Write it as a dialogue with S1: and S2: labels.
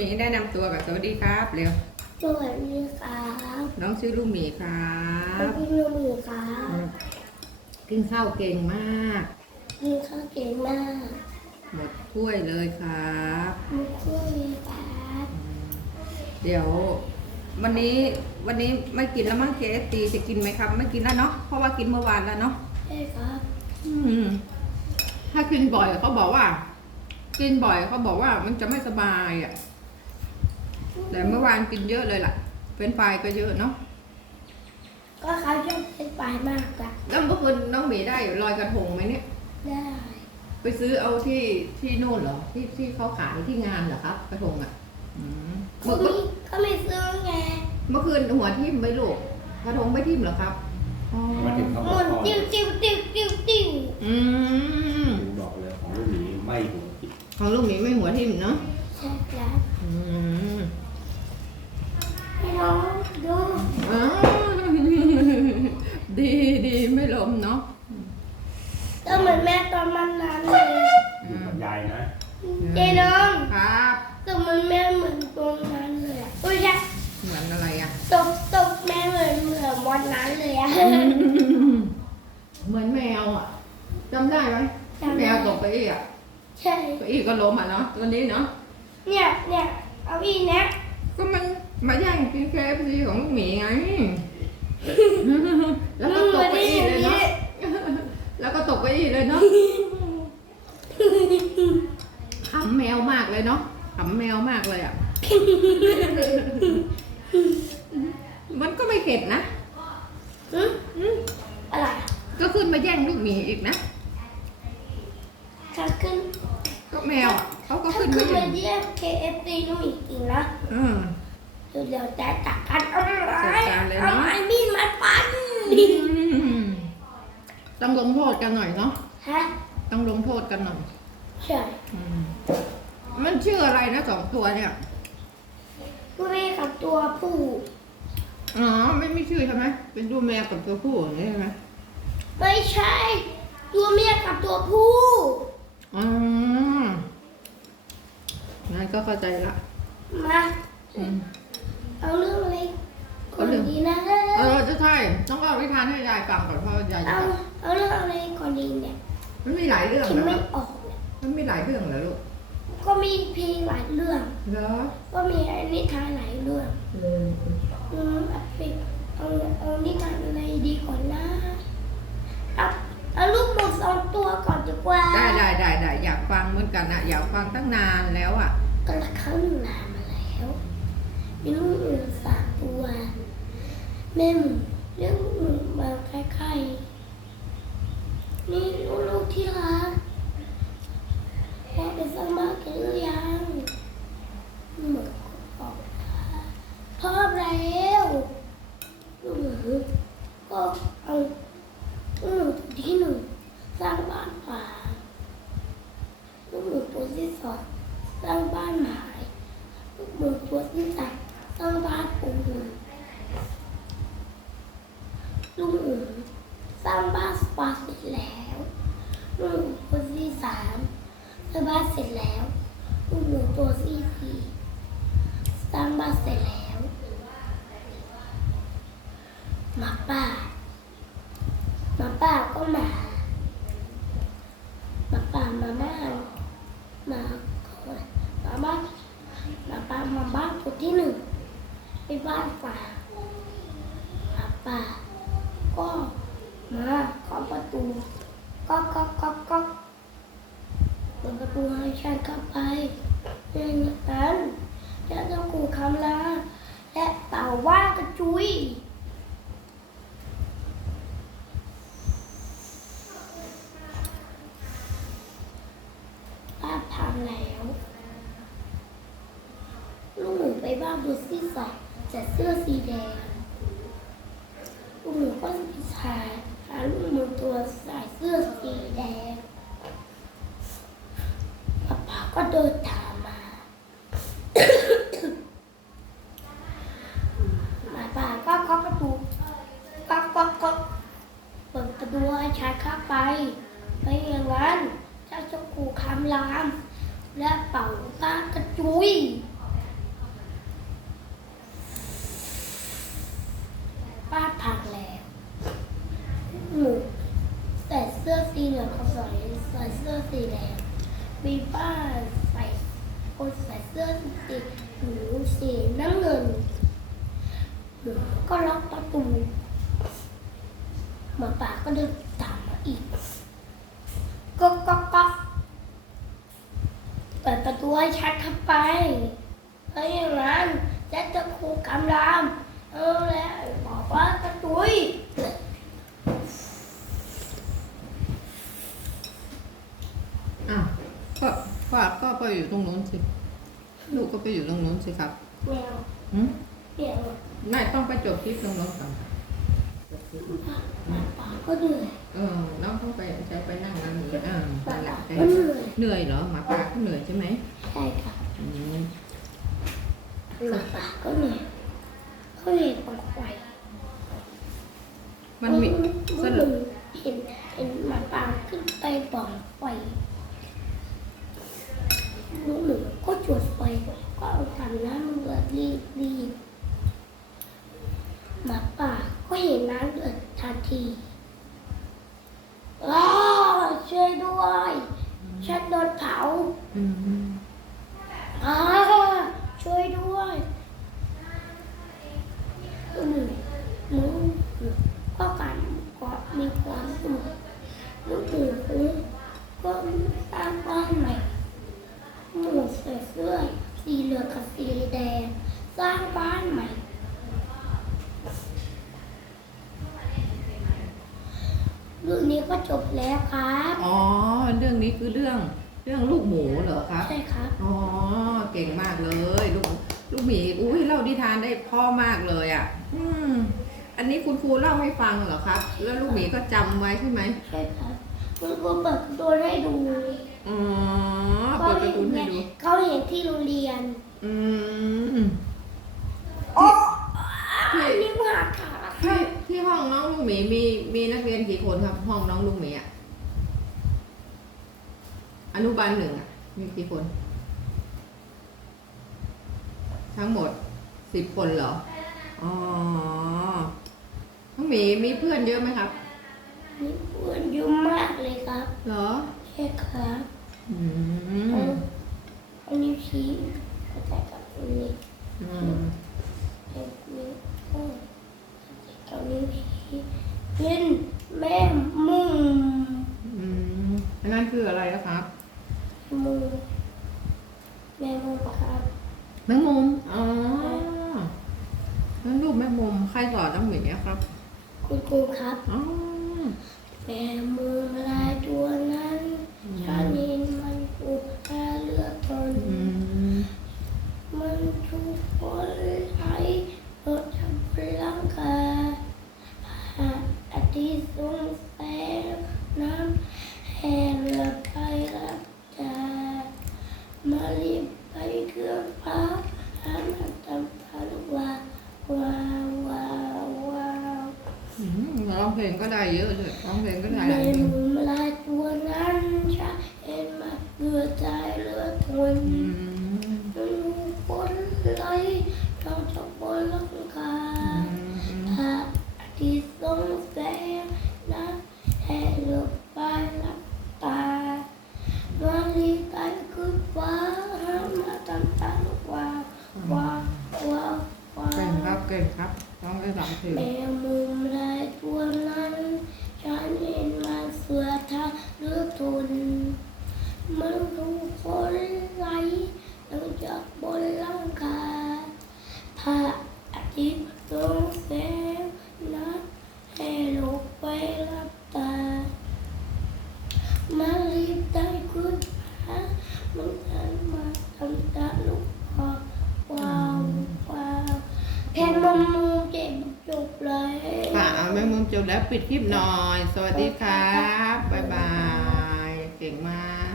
S1: มีแนะนำตัวกับสวัสดีครับเร็ว
S2: สวัสดีครับ
S1: น้องชื่อลูกหมีครั
S2: ผม
S1: บ
S2: พี่ลูกหมูครับ
S1: กินข้าวเก่งมาก
S2: กินข้าวเก่งมาก
S1: หมดถ้วยเลยครับ
S2: มุกคุยครับ
S1: เดี๋ยว วันนี้วันนี้ไม่กินแล้วมั้งเคฟตีจะกินไหมครับ ไม่กินแล้วเนาะเพราะว่ากินเมื่อวานแล้วเนาะ
S2: ใช่ครับ
S1: อืมถ้ากินบ่อยเขาบอกว่า กินบ่อยเขาบอกว่ามันจะไม่สบายอะ แต่เมื่อวานกินเยอะเลยล่ะ เป็นไฟรายก็เยอะเนาะ
S2: ก็เขาชอบเป็นปลายมากอะ
S1: แล้วเมื่อคืนน้องหมีได้ลอยกระทงไหมเนี่ย
S2: ได้
S1: ไปซื้อเอาที่ที่โน่นเหรอ ที่ที่เขาขายที่งานเหรอครับ กระทงอะอืม
S2: เขา
S1: เมื่อ
S2: ไม่เขาไม่ซื้อไง
S1: เมื่อคืนหัวทิ่มไปลูกกระทงไม่ทิ่มเหรอครับอ๋อ
S3: มาถึงเขา
S2: ห
S3: บอ
S2: มุ
S3: ก
S2: น
S3: พ่อ
S2: ติ้วติ้วติ้วติ้วติ้ว
S1: อืม
S3: ถึงบอกเลยของลูกหมีไม่หัวติด
S1: ของลูกหมีไม่หัวทิ่มเนาะ
S2: ใช่ครับ
S1: อืม
S2: พี่น้องดู
S1: อ๋อดีดีไม่ล้มเนาะ
S2: ก็เหมือนแม่ตอนมันนั้นเลย
S3: อยู่กับยายนะ
S2: เจ๊น้อง
S1: ครับ
S2: ก็เหมือนแม่เหมือนตรงนั้นเลยอะอุ้ยใช่
S1: เหมือนอะไรอะ
S2: ตกตกแม่เหมือนเหมือนวันนั้นเลยอะ
S1: เหมือนแมวอะจำได้ไหม
S2: จำได้
S1: แมวตกไปอีกอะ
S2: ใช่
S1: ไปอีกก็ล้มอะเนาะตัวนี้เนาะ
S2: เนี่ยเนี่ยเอาอีกนะ
S1: ก็มันมาแย่งกินเคฟซีของลูกหมีไง แล้วก็ตกไปอีกเลยเนาะแล้วก็ตกไปอีกเลยเนาะ ขำแมวมาก เลยเนาะขำแมวมากเลยอะ มันก็ไม่เข็ดนะ
S2: อืม
S1: อืม
S2: อะไร
S1: ก็ขึ้นมาแย่งลูกหมีอีกนะ
S2: ถ้าขึ้น
S1: ก็แมวอะเขาก็
S2: ถ้า
S1: ขึ้น
S2: ขึ้
S1: มานแย่
S2: มางเยี่ยม KFC ต้องมีอีกนะ
S1: อืม
S2: เดี๋ยวเดี๋ยวจะจัดการเอาไม้
S1: จัดการเลยเนอะ
S2: เอาไม้มีดมาฟัน
S1: ต้องลงโทษกันหน่อยเนาะ
S2: ฮะ
S1: ต้องลงโทษกันหน่อย
S2: ใช่
S1: อืม มันชื่ออะไรนะสองตัวเนี่ย
S2: ผู้แม่กับตัวผู้
S1: อ๋อไม่ไม่ชื่อใช่ไหมเป็นตัวแม่กับตัวผู้อย่างนี้ใช่ไหม
S2: ไม่ใช่ ตัวเมียกับตัวผู้
S1: อ๋องั้นก็เข้าใจละ
S2: มา
S1: อืม
S2: เอาเรื่องอะไรก่อน
S1: เอาเรื่อง
S2: ดีนะ
S1: เออจะใช่ต้องเอาวิธานให้ยายฟังก่อนเพราะยายจะ
S2: เอา
S1: ฟัง
S2: เอาเรื่องอะไรก่อนดีเนี่ย
S1: มันมีหลายเรื่อง
S2: คิด
S1: เหร
S2: ไม่
S1: อ
S2: ออกเนี่ย
S1: มันมีหลายเรื่องเหรอลูก
S2: ก็มีเพลงหลายเรื่อง
S1: เหรอ
S2: ก็มีนิทานหลายเรื่อง
S1: เออ
S2: อืมเอาไปเอาเอานิทานอะไรดีก่อนนะเอาเอาลูกหมูสองตัวก่อนดีกว่า
S1: ได้ได้ได้ได้อยากฟังเหมือนกันนะอยากฟังตั้งนานแล้วอะ
S2: ก็ละครั้งหนึ่งนานมาแล้ว มีลูกหมูสามตัวแม่หมูเลี้ยงหมูมาใกล้ๆนี่ลูกๆที่รักแม่ไปสร้างบ้านกันหรือยังหมูก็บอกว่าพร้อมแล้ว ลูกหมูก็เอาลูกหมูตัวที่หนึ่งสร้างบ้านป่าลูกหมูตัวที่สองสร้างบ้านไม้ลูกหมูตัวที่สามสร้างบ้านปูนลูกหมูสร้างบ้านสปาเสร็จแล้วลูกหมูตัวที่สามสร้างบ้านเสร็จแล้วลูกหมูตัวที่สี่สร้างบ้านเสร็จแล้ว หมาป่าหมาป่าก็มาหมาป่ามาบ้านมาก่อนมาบ้านหมาป่ามาบ้านคนที่หนึ่งไปบ้านป่าหมาป่าก็มาเคาะประตูก็ก็ก็ก็เปิดประตูให้ฉันเข้าไปอย่างนั้นจะต้องกูคำลาและเต่าว่ากระจุย บ้านพังแล้ว ลูกหมูไปบ้านดูซี่สองใส่เสื้อสีแดงลูกหมูก็ไปชายหาลูกหมูตัวใส่เสื้อสีแดงป๊าป๊าก็เดินตื้อสีเหลืองเขาใส่ใส่เสื้อสีแดงมีป้าใส่คนใส่เสื้อสีหนูสีน้ำเงินหนูก็ล็อกประตูหมาป่าก็เดินตามมาอีกก็ก็ก็เปิดประตูให้ชัดเข้าไปเพราะอย่างนั้นจะจะครูกำรามเออแล้วบอกว่ากระตุย
S1: ก็ก็ก็ไปอยู่ตรงนู้นสิ ลูกก็ไปอยู่ตรงนู้นสิครับ
S2: แมว
S1: หืม
S2: เปียก
S1: ไม่ต้องไปจบคลิปตรงนู้นก่อน
S2: หมาป่าก็เหนื่อย
S1: เออ น้องต้องไปใจไปนั่งนั่งนี่อ่า
S2: หมา
S1: นั่นแหละ
S2: ป่าก็เหนื่อย
S1: เหนื่อยเหรอหมาป่าก็เหนื่อยใช่ไหม
S2: ใช่ค่ะ
S1: อืม
S2: หมาป่าก็เหนื่อยเขาเห็นปองไฟ
S1: มันมีส
S2: ส
S1: รุ
S2: นุ
S1: ป
S2: กเห็นเห็นหมาป่าขึ้นไปปองไฟ หนูหนูก็จุดไฟก็เอาทำน้ำเดือดรีบรีบหมาป่าก็เห็นน้ำเดือดทันทีอ้าวช่วยด้วย ฉันโดนเผา
S1: อืม
S2: อาช่วยด้วยอืมหนูก็การก็มีความสุขหนูตื่นขึ้นก็สร้างบ้านใหม่หนูใส่เสื้อสีเหลืองกับสีแดง สร้างบ้านใหม่ เรื่องนี้ก็ จบแล้วครับ
S1: อ๋อ เรื่องนี้คือเรื่องเรื่องลูกหมูเหรอครับ
S2: ใช่ครับ
S1: อ๋อ เก่งมากเลย ลูกลูกหมี อุ้ยเล่านิทานได้เพ่อมากเลยอะ อืม อันนี้คุณครูเล่าให้ฟังเหรอครับ แล้วลูกหมีก็จำไว้ใช่ไหม
S2: ใช่ครับคุณครูเปิดตัวให้ดู
S1: อ๋อ เปิดการ์ตูนให้ดู
S2: เขาเห็นที่โรงเรียน
S1: อืม
S2: โอ้อันนี้หักขา
S1: ที่ที่ห้องน้องลูกหมีมีมีนักเรียนกี่ คนครับ ห้องน้องลูกหมีอะอนุบาลหนึ่งอะ มีกี่คน ทั้งหมดสิบคนเหรอ อ๋อ น้องหมีมีเพื่อนเยอะไหมครับ
S2: นี่เพื่อนเยอะมากเลยครับ
S1: เหรอ
S2: ใช่ครับ
S1: อื
S2: เอา
S1: ม
S2: อันนี้ชี้กระจายกับอันนี้
S1: อืม
S2: อันนี้โอ้กระจายกับนิ้วชี้เป็น แม่มุม
S1: อืมอันนั้นคืออะไรนะครับ
S2: มุมแม่มุมครับ
S1: แมงมุม อ๋อนั่นรูปแมงมุม ใครสอนน้องหมีอะครับ
S2: คุณครูครับ
S1: อ๋อ
S2: แม่ งเพล
S1: งก็ได้เยอะเลยร้องเพลงก็ได้ห
S2: ใน
S1: ลายเพลง
S2: มือลายตัวนั้นฉันเห็นมาเรือใจเรือทน
S1: อืม
S2: มันบนไหลเราจะบนหลังคา
S1: อืม
S2: พระอาทิตย์ส่องแสงนะให้เลือกไปรับตามาลีไปขึ้นฟ้าห้ามมาตามตาลูกว่าว้าวว้าวว้า
S1: เก่ง
S2: ว
S1: ครับเก่งครับร้องได้หลายเพลง
S2: แมวมุมลายตัวนั้นฉันเห็นมันเสือทาเลือกทนมันรู้คนไหลลงจากบนหลังคา พระอาทิตย์ส่องแสงนัดให้โลกไปรับตา มารีบได้ขึ้นมามันหันมาทำตาลูกพอว้าวว้าวแผ่นมุมมุมเจ็บจบเลย
S1: ค่ะเอาแมงมุมจบแล้วปิดคลิปหน่อย สวัสดีครับ บ๊ายบาย เก่งมาก